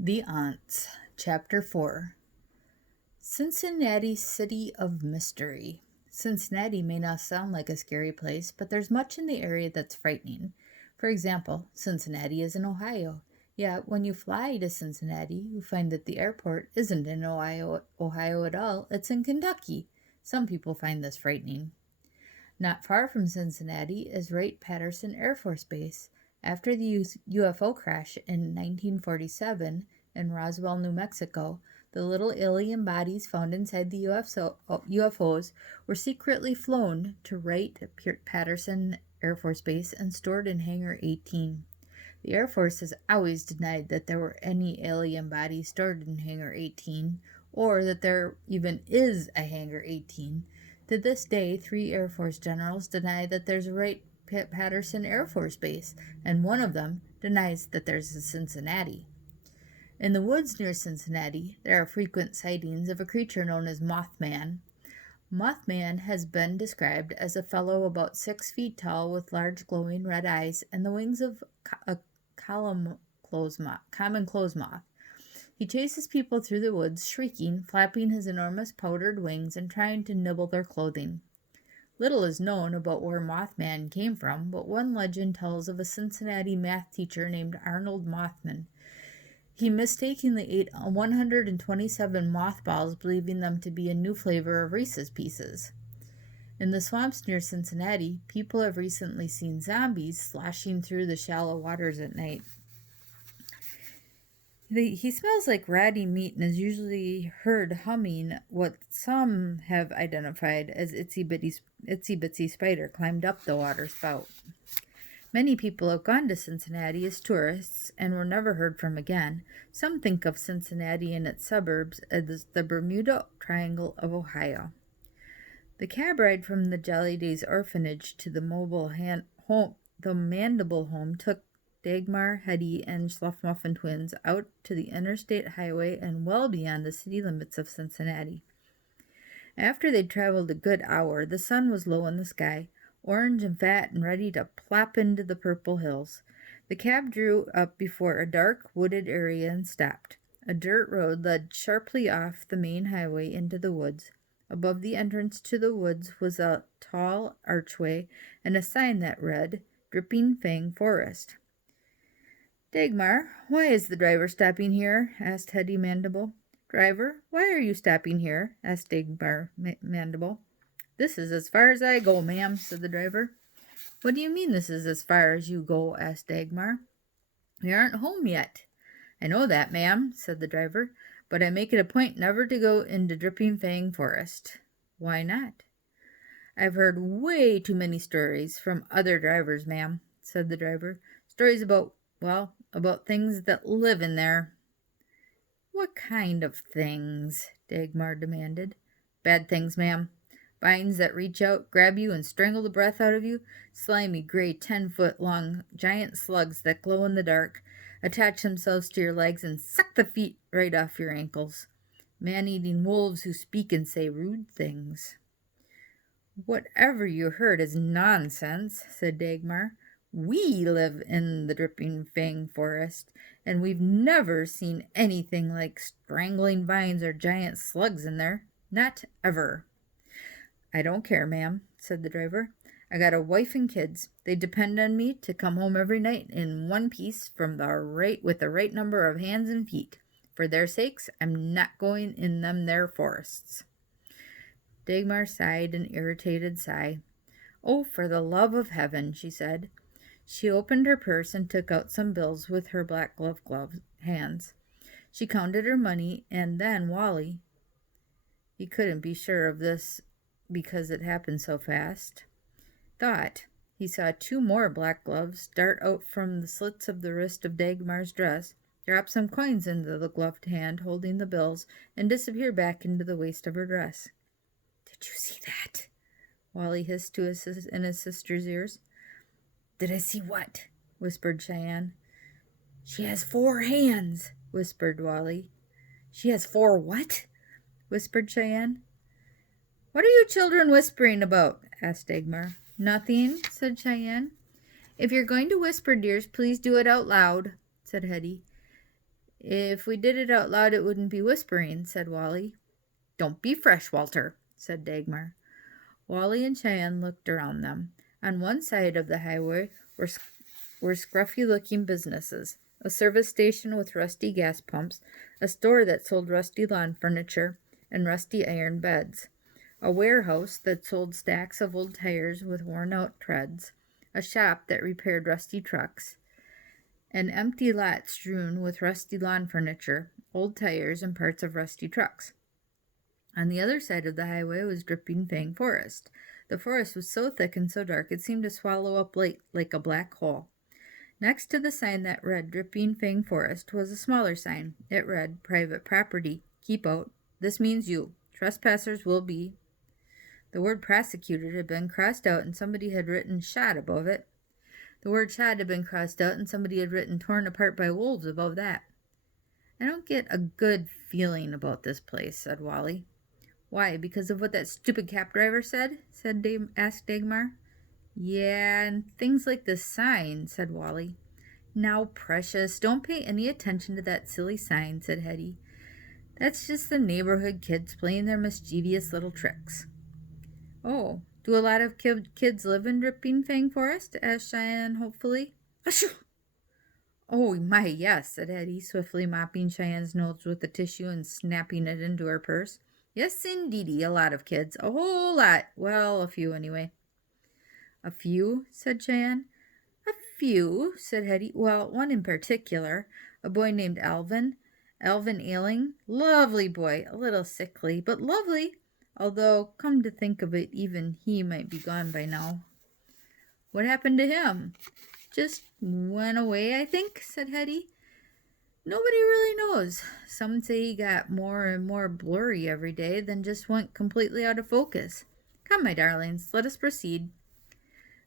The Onts Chapter 4. Cincinnati, City of Mystery. Cincinnati may not sound like a scary place, but there's much in the area that's frightening. For example, Cincinnati is in Ohio. Yet, when you fly to Cincinnati, you find that the airport isn't in Ohio at all, it's in Kentucky. Some people find this frightening. Not far from Cincinnati is Wright-Patterson Air Force Base. After the UFO crash in 1947 in Roswell, New Mexico, the little alien bodies found inside the UFOs were secretly flown to Wright-Patterson Air Force Base and stored in Hangar 18. The Air Force has always denied that there were any alien bodies stored in Hangar 18, or that there even is a Hangar 18. To this day, 3 Air Force generals deny that there's a Wright-Patterson Air Force Base, and one of them denies that there's a Cincinnati. In the woods near Cincinnati, there are frequent sightings of a creature known as Mothman. Mothman has been described as a fellow about 6 feet tall with large glowing red eyes and the wings of a common clothes moth. He chases people through the woods, shrieking, flapping his enormous powdered wings, and trying to nibble their clothing. Little is known about where Mothman came from, but one legend tells of a Cincinnati math teacher named Arnold Mothman. He mistakenly ate 127 mothballs, believing them to be a new flavor of Reese's Pieces. In the swamps near Cincinnati, people have recently seen zombies slashing through the shallow waters at night. He smells like ratty meat and is usually heard humming what some have identified as Itsy Bitsy Spider climbed up the water spout. Many people have gone to Cincinnati as tourists and were never heard from again. Some think of Cincinnati and its suburbs as the Bermuda Triangle of Ohio. The cab ride from the Jolly Days orphanage to the Mandible home took Dagmar, Hetty, and Schluffmuffin twins out to the interstate highway and well beyond the city limits of Cincinnati. After they'd traveled a good hour, the sun was low in the sky, orange and fat and ready to plop into the purple hills. The cab drew up before a dark, wooded area and stopped. A dirt road led sharply off the main highway into the woods. Above the entrance to the woods was a tall archway and a sign that read, Dripping Fang Forest. Dagmar, why is the driver stopping here? Asked Hetty Mandible. Driver, why are you stopping here? Asked Dagmar Mandible. This is as far as I go, ma'am, said the driver. What do you mean this is as far as you go? Asked Dagmar. We aren't home yet. I know that, ma'am, said the driver, but I make it a point never to go into Dripping Fang Forest. Why not? I've heard way too many stories from other drivers, ma'am, said the driver. Stories about things that live in there. What kind of things? Dagmar demanded. Bad things, ma'am. Vines that reach out, grab you, and strangle the breath out of you. Slimy, gray, 10-foot-long giant slugs that glow in the dark, attach themselves to your legs, and suck the feet right off your ankles. Man-eating wolves who speak and say rude things. Whatever you heard is nonsense, said Dagmar. We live in the Dripping Fang Forest, and we've never seen anything like strangling vines or giant slugs in there. Not ever. I don't care, ma'am, said the driver. I got a wife and kids. They depend on me to come home every night in one piece with the right number of hands and feet. For their sakes, I'm not going in them there forests. Dagmar sighed an irritated sigh. Oh, for the love of heaven, she said. She opened her purse and took out some bills with her black gloved hands. She counted her money, and then Wally, he couldn't be sure of this because it happened so fast, thought he saw 2 more black gloves dart out from the slits of the wrist of Dagmar's dress, drop some coins into the gloved hand holding the bills, and disappear back into the waist of her dress. Did you see that? Wally hissed in his sister's ears. Did I see what? Whispered Cheyenne. She has 4 hands, whispered Wally. She has 4 what? Whispered Cheyenne. What are you children whispering about? Asked Dagmar. Nothing, said Cheyenne. If you're going to whisper, dears, please do it out loud, said Hetty. If we did it out loud, it wouldn't be whispering, said Wally. Don't be fresh, Walter, said Dagmar. Wally and Cheyenne looked around them. On one side of the highway were scruffy-looking businesses, a service station with rusty gas pumps, a store that sold rusty lawn furniture and rusty iron beds, a warehouse that sold stacks of old tires with worn-out treads, a shop that repaired rusty trucks, an empty lot strewn with rusty lawn furniture, old tires, and parts of rusty trucks. On the other side of the highway was Dripping Fang Forest. The forest was so thick and so dark it seemed to swallow up like a black hole. Next to the sign that read Dripping Fang Forest was a smaller sign. It read, Private Property. Keep out. This means you. Trespassers will be. The word prosecuted had been crossed out and somebody had written shot above it. The word shot had been crossed out and somebody had written torn apart by wolves above that. I don't get a good feeling about this place, said Wally. Why, because of what that stupid cab driver said? asked Dagmar. Yeah, and things like the sign, said Wally. Now, precious, don't pay any attention to that silly sign, said Hetty. That's just the neighborhood kids playing their mischievous little tricks. Oh, do a lot of kids live in Dripping Fang Forest? Asked Cheyenne hopefully. Achoo! Oh, my, yes, said Hetty, swiftly mopping Cheyenne's nose with the tissue and snapping it into her purse. Yes, indeedy, a lot of kids. A whole lot. Well, a few anyway. A few? Said Cheyenne. A few, said Hetty. Well, one in particular, a boy named Alvin Ailing. Lovely boy, a little sickly, but lovely. Although, come to think of it, even he might be gone by now. What happened to him? Just went away, I think, said Hetty. Nobody really knows. Some say he got more and more blurry every day, then just went completely out of focus. Come, my darlings, let us proceed.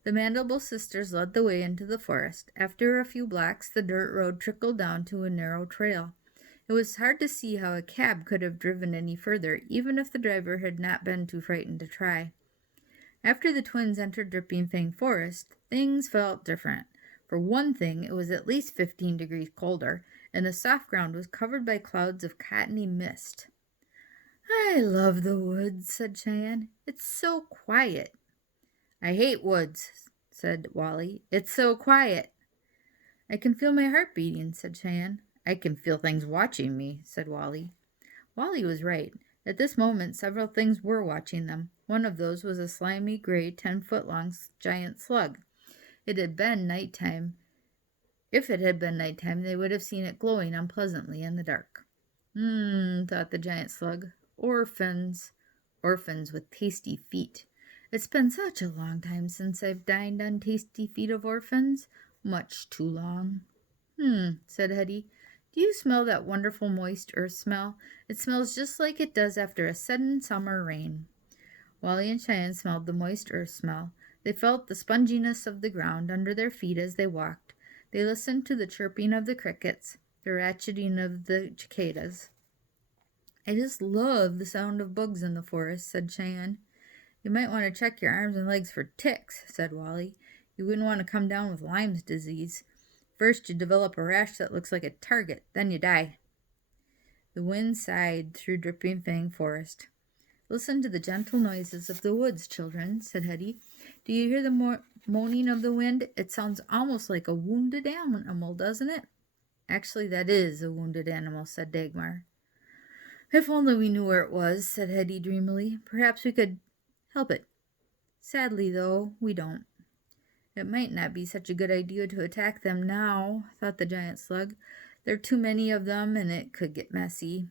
The Mandible sisters led the way into the forest. After a few blocks, the dirt road trickled down to a narrow trail. It was hard to see how a cab could have driven any further, even if the driver had not been too frightened to try. After the twins entered Dripping Fang Forest, things felt different. For one thing, it was at least 15 degrees colder, and the soft ground was covered by clouds of cottony mist. I love the woods, said Cheyenne. It's so quiet. I hate woods, said Wally. It's so quiet. I can feel my heart beating, said Cheyenne. I can feel things watching me, said Wally. Wally was right. At this moment, several things were watching them. One of those was a slimy, gray, 10-foot-long giant slug. It had been nighttime. If it had been nighttime, they would have seen it glowing unpleasantly in the dark. Thought the giant slug. Orphans with tasty feet. It's been such a long time since I've dined on tasty feet of orphans. Much too long. Said Hetty. Do you smell that wonderful moist earth smell? It smells just like it does after a sudden summer rain. Wally and Cheyenne smelled the moist earth smell. They felt the sponginess of the ground under their feet as they walked. They listened to the chirping of the crickets, the ratcheting of the cicadas. I just love the sound of bugs in the forest, said Cheyenne. You might want to check your arms and legs for ticks, said Wally. You wouldn't want to come down with Lyme's disease. First you develop a rash that looks like a target, then you die. The wind sighed through Dripping Fang Forest. Listen to the gentle noises of the woods, children, said Hetty. Do you hear the moaning of the wind? It sounds almost like a wounded animal, doesn't it? Actually, that is a wounded animal, said Dagmar. If only we knew where it was, said Hetty dreamily. Perhaps we could help it. Sadly, though, we don't. It might not be such a good idea to attack them now, thought the giant slug. There are too many of them, and it could get messy.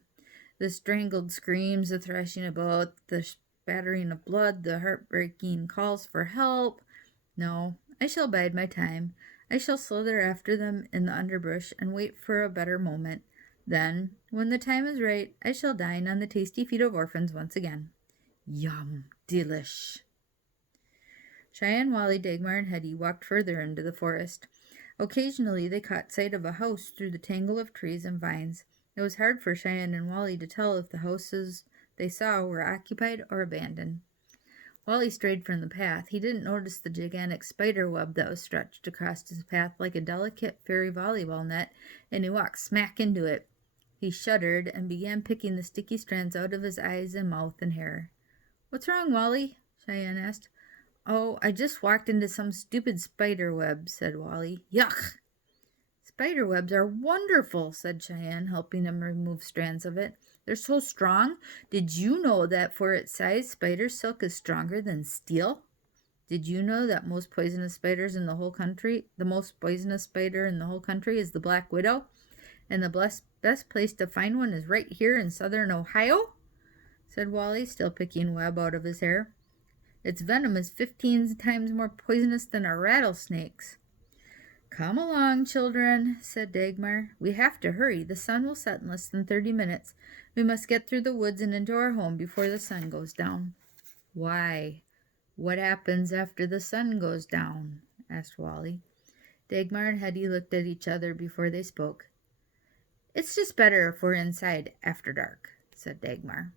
The strangled screams, the thrashing about, the spattering of blood, the heartbreaking calls for help. No, I shall bide my time. I shall slither after them in the underbrush and wait for a better moment. Then, when the time is right, I shall dine on the tasty feet of orphans once again. Yum, delish. Cheyenne, Wally, Dagmar, and Hetty walked further into the forest. Occasionally they caught sight of a house through the tangle of trees and vines. It was hard for Cheyenne and Wally to tell if the houses they saw were occupied or abandoned. Wally strayed from the path. He didn't notice the gigantic spider web that was stretched across his path like a delicate fairy volleyball net, and he walked smack into it. He shuddered and began picking the sticky strands out of his eyes and mouth and hair. "What's wrong, Wally?" Cheyenne asked. "Oh, I just walked into some stupid spider web," said Wally. "Yuck!" "Spider webs are wonderful," said Cheyenne, helping him remove strands of it. "They're so strong. Did you know that for its size, spider silk is stronger than steel? Did you know that the most poisonous spider in the whole country is the black widow? And the best place to find one is right here in southern Ohio?" said Wally, still picking web out of his hair. "Its venom is 15 times more poisonous than a rattlesnake's." "Come along, children," said Dagmar. "We have to hurry. The sun will set in less than 30 minutes. We must get through the woods and into our home before the sun goes down." "Why? What happens after the sun goes down?" asked Wally. Dagmar and Hetty looked at each other before they spoke. "It's just better if we're inside after dark," said Dagmar.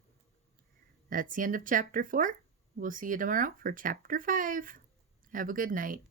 That's the end of Chapter 4. We'll see you tomorrow for Chapter 5. Have a good night.